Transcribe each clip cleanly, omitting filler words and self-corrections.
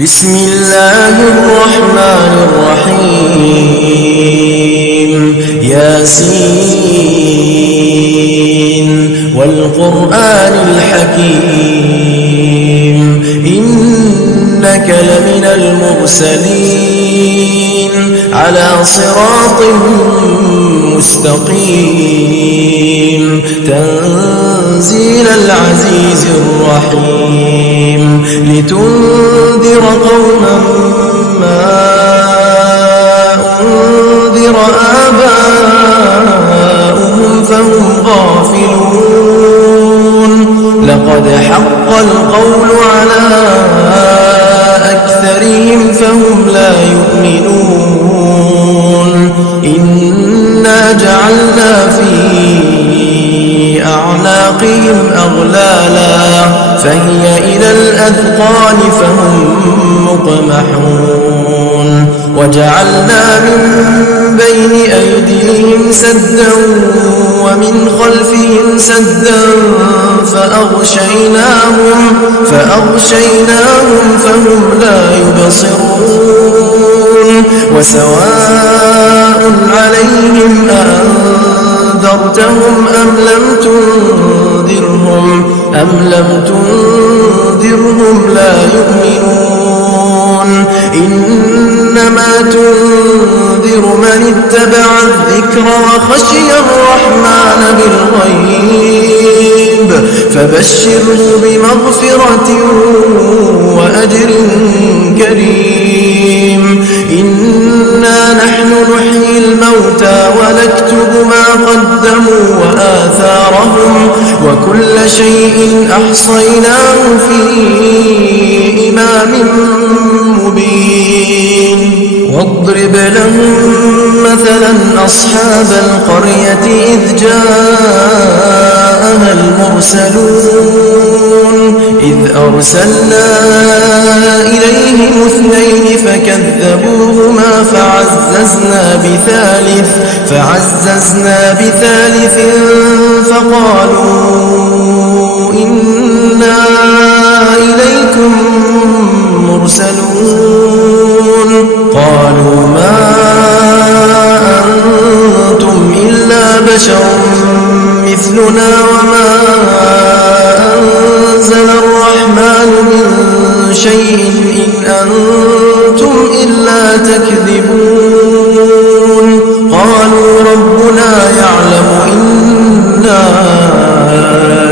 بسم الله الرحمن الرحيم ياسين والقرآن الحكيم إنك لمن المرسلين على صراط مستقيم تنزيل العزيز الرحيم لتنذر قوما ما أنذر آباؤهم فهم غافلون لقد حق القول على أكثرهم فهم لا يؤمنون إنا جعلنا في أعناقهم أغلالا فهي إلى الأذقان فهم مقمحون وجعلنا من بين أيديهم سدا ومن خلفهم سدا فأغشيناهم فهم لا يبصرون وسواء عليهم أأنذرتهم أم لم تنذرهم لا يؤمنون إنما تنذر من اتبع الذكر وخشي الرحمن بالغيب فبشره بمغفرة وأجر كريم إنا نحن نحيي الموتى ونكتب ما قدموا وآثارهم وكل شيء أحصيناه في إمام مبين واضرب لهم مثلا أصحاب القرية إذ جاءها المرسلون إذ أرسلنا إليهم اثنين فكذبوهما فعززنا بثالث فقالوا إنا إليكم مرسلون قالوا ما أنتم إلا بشر مثلنا وما أنزل الرحمن من شيء إن أنتم إلا تكذبون قالوا ربنا يعلم إنا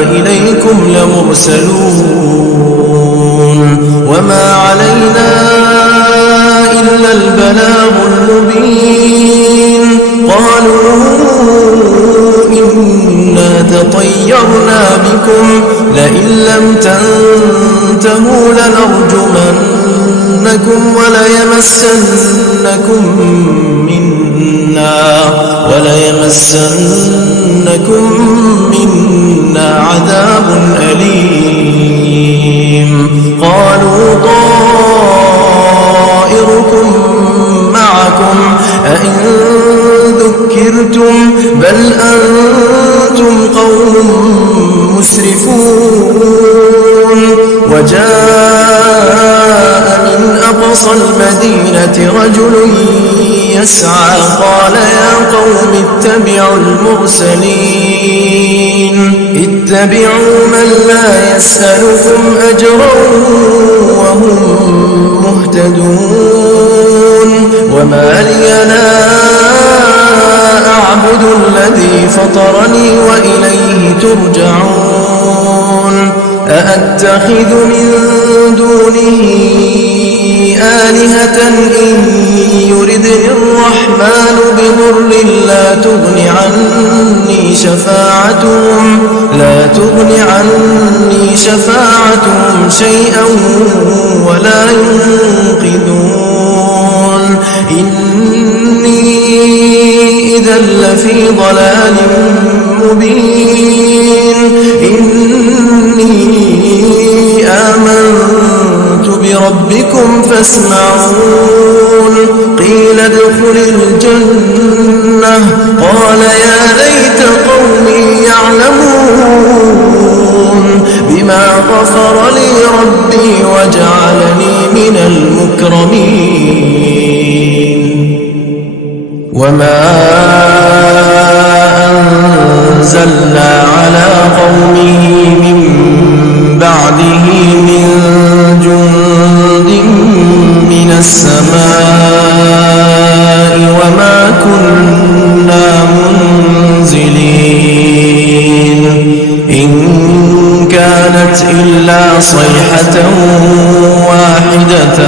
إليكم لمرسلون وما علينا إلا البلاغ المبين قالوا إنا تطيرنا بكم لئن لم تنتهوا لنرجمنكم وليمسنكم منا عذاب أليم قالوا طائركم معكم أئن ذكرتم بل أنتم قوم مسرفون وجاء من أقصى المدينة رجل يسعى قال يا قوم اتبعوا المرسلين اتبعوا من لا يسألكم أجرا وهم مهتدون وما لي لا أعبد الذي فطرني وإليه ترجعون أأتخذ من دونه آلهة إن يردني الرحمن بضر لا تغن عني شفاعتهم شيئا ولا ينقذون إني إذا لفي ضلال مبين إني آمنت بربكم فاسمعون قيل ادخل الجنة قال يا ليت قومي يعلمون بما غفر لي ربي وجعلني من المكرمين وما أنزلنا على قومه من بعده من جند من السماء وما كنا منزلين إن كانت إلا صيحة واحدة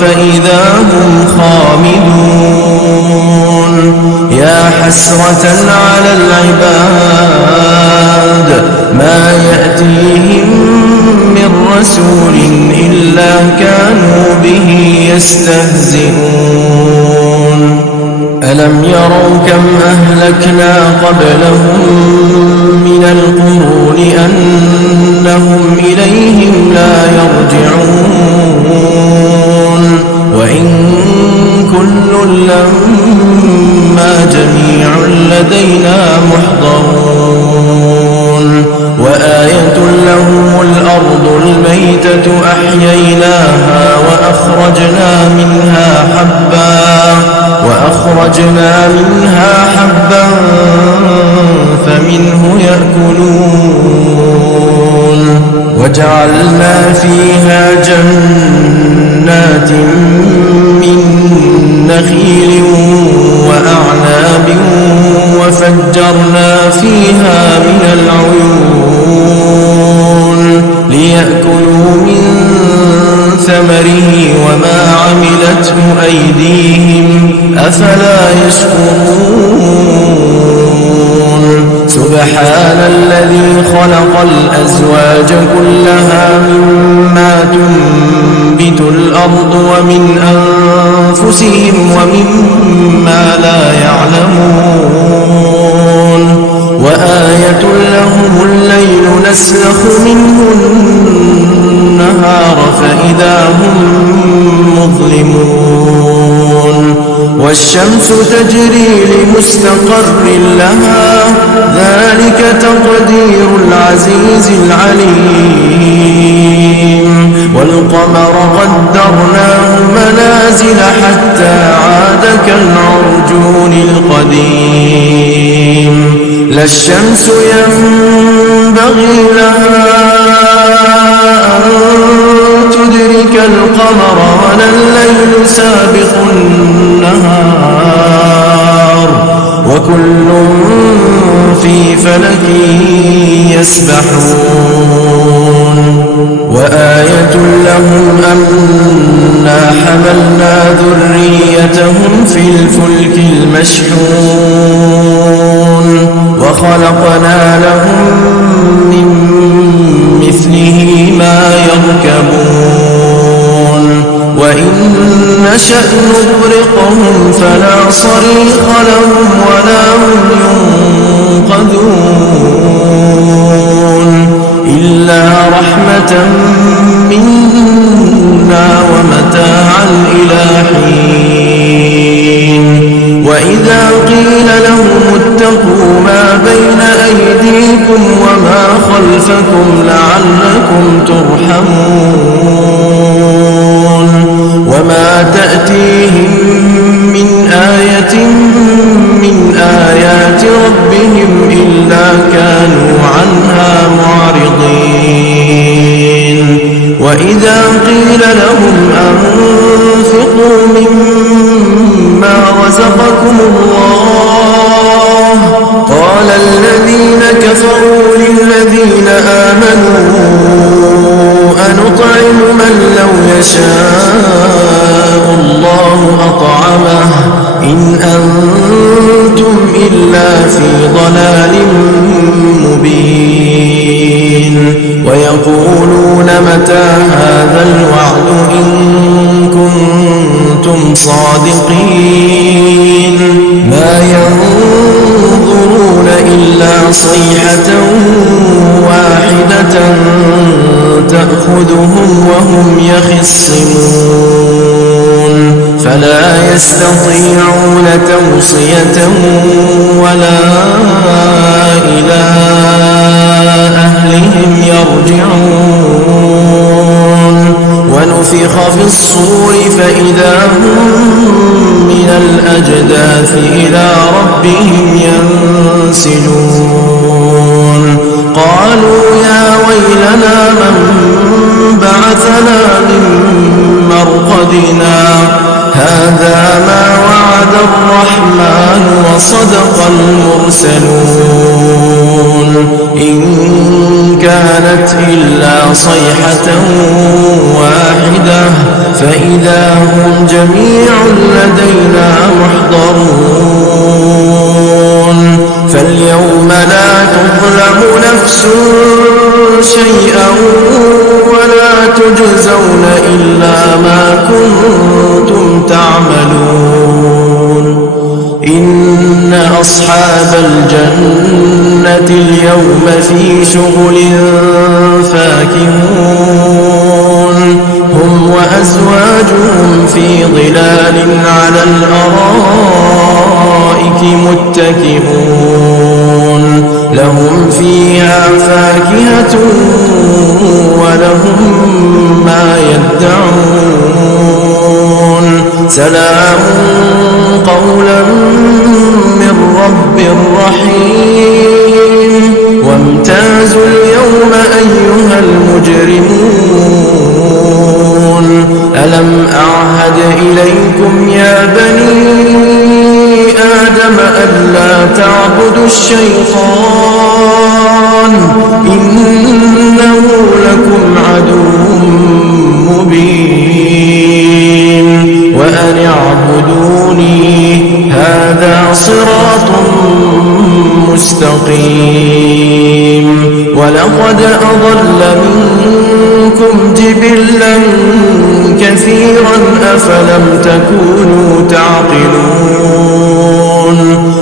فإذا هم خامدون يا حسرة على العباد ما يأتيهم من رسول إلا كانوا به يستهزئون ألم يروا كم أهلكنا قبلهم من القرون أنهم إليهم لا يرجعون وإن كل لما جميع لدينا محضرون وآية لهم الأرض الميتة أحييناها وأخرجنا منها حبا فمنه يأكلون وجعلنا فيها جنات من نخيل وأعناب وفجرنا فيها من العيون ليأكلوا من ثمره وما عملته أيديهم أفلا يشكرون سبحان الذي خلق الأزواج كلها مما تنبت الأرض ومن أنفسهم ومما لا يعلمون وآية لهم الليل نسلخ منه النهار فإذا هم مظلمون والشمس تجري لمستقر لها ذلك تقدير العزيز العليم والقمر قدرناه منازل حتى عاد كالعرجون القديم لا الشمس ينبغي لها أن تدرك القمر ولا الليل سابق النهار وكل في فلك يسبحون وآية لهم أنا حملنا ذريتهم في الفلك المشحون وخلقنا لهم من مثله ما يركبون وإن نشأ نغرقهم فلا صريخ لهم ولا هم ينقذون إلا رحمة منا ومتاعا إلى حين وإذا قيل لهم اتقوا ما بين أيديكم وما خلفكم لعلكم ترحمون وما تأتيهم من آية من آيات ربهم إلا كانوا عنها معرضين وإذا قيل لهم أنفقوا مما رزقكم الله قال الذين كفروا للذين آمنوا أنطعم من لو يشاء الله أطعمه إن أنتم إلا في ضلال مبين ويقولون متى هذا الوعد إن كنتم صادقين ما ينظرون إلا صيحة واحدة تأخذهم وهم يخصمون فلا يستطيعون توصية ولا إلى أهلهم يرجعون ونفخ في الصور فإذا هم من الأجداث إلى ربهم ينسلون قالوا يا ويلنا من بعثنا من مرقدنا هذا ما وعد الرحمن وصدق المرسلون إن كانت إلا صيحة واحدة فإذا هم جميع لدينا محضرون فاليوم لا تظلم نفس شيئا ولا تجزون إلا ما كنتم تعملون إن أصحاب الجنة اليوم في شغل فاكهون هم وأزواجهم في ظلال على الأرائك متكئون لهم فيها فاكهة ولهم ما يدعون سلام قولا من رب رحيم وامتازوا اليوم أيها المجرمون ألم أعهد إليكم يا بني آدم ألا تعبدوا الشيطان إنه لكم عدو مبين وأن اعبدوني هذا صراط مستقيم ولقد أضل منكم جبلا كثيرا أفلم تكونوا تعقلون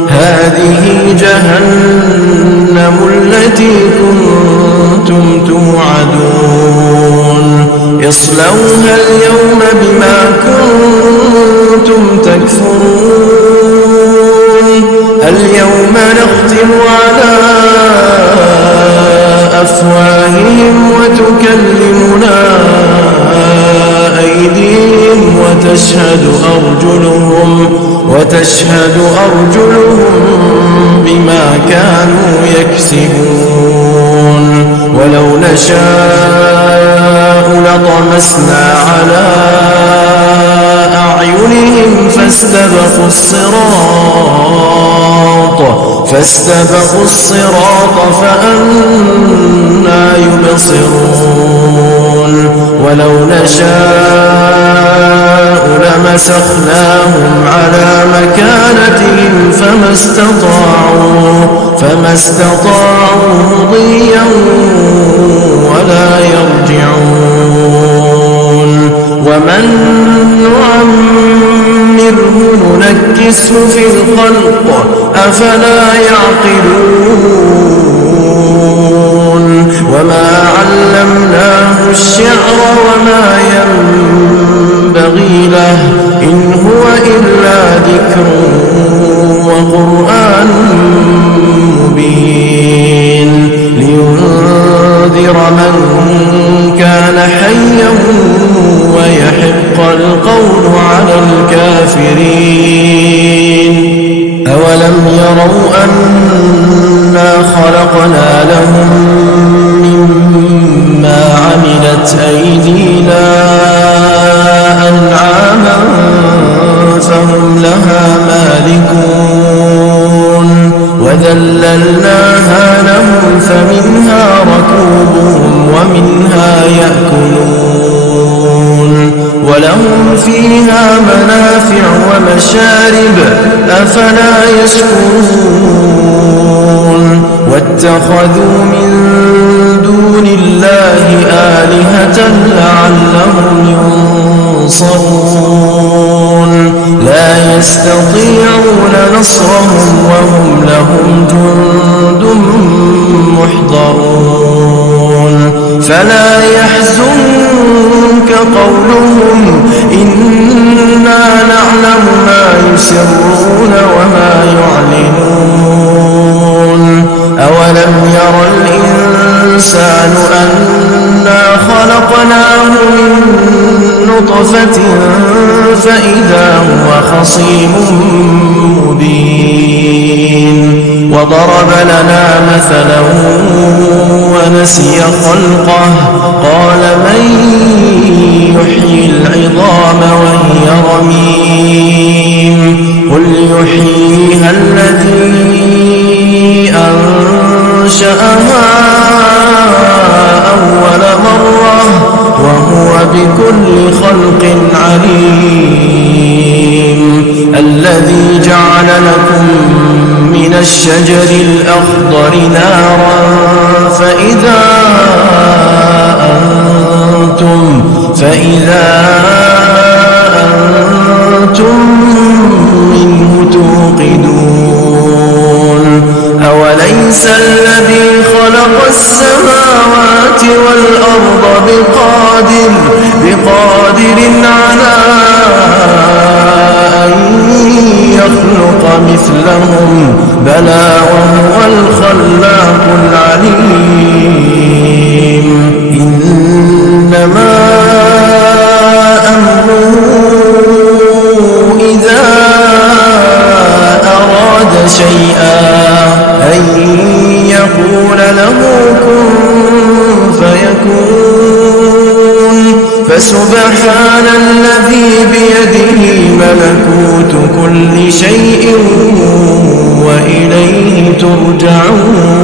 هذه جهنم التي كنتم توعدون اصلوها اليوم بما كنتم تكفرون اليوم نختم على أفواههم وتكلمنا أيديهم وتشهد أرجلهم بما كانوا يكسبون ولو نشاء لطمسنا على أعينهم فاستبقوا الصراط فأنى يبصرون ولو نشاء لمسخناهم على مكانتهم فما استطاعوا مضيا ولا يرجعون ومن نعمره ننكسه في الخلق أفلا يعقلون وما علمناه الشعر وما ينبغي له إن هو إلا ذكر وقرآن مبين لينذر من كان حيا ويحق القول على الكافرين أولم يروا أنا خلقنا لهم مما عملت أيدينا أنعاما فهم لها مالكون وذللناها لهم فمنها ركوبهم ومنها يأكلون ولهم فيها منافع ومشارب أفلا يشكرون واتخذوا من دون الله آلهة لعلهم ينصرون لا يستطيعون نصرهم وهم لهم جند محضرون فلا يحزنك قولهم إنا نعلم ما يسرون وما يعلنون أولم ير الإنسان أنا خلقناه من فإذا هو خصيم مبين وضرب لنا مثلا ونسي خلقه قال من يحيي العظام وهي رميم قل يحييها الذي أنشأها أول مرة وهو بكل خلق عليم الذي جعل لكم من الشجر الأخضر نارا فإذا أنتم منه توقدون أوليس الذي خلق السماوات والأرض بقادر على أن يخلق مثلهم بلى وهو الخلاق العليم إنما أمره إذا أراد شيئا أن يقول له كن فيكون فسبحان الذي بيده ملكوت كل شيء وإليه ترجعون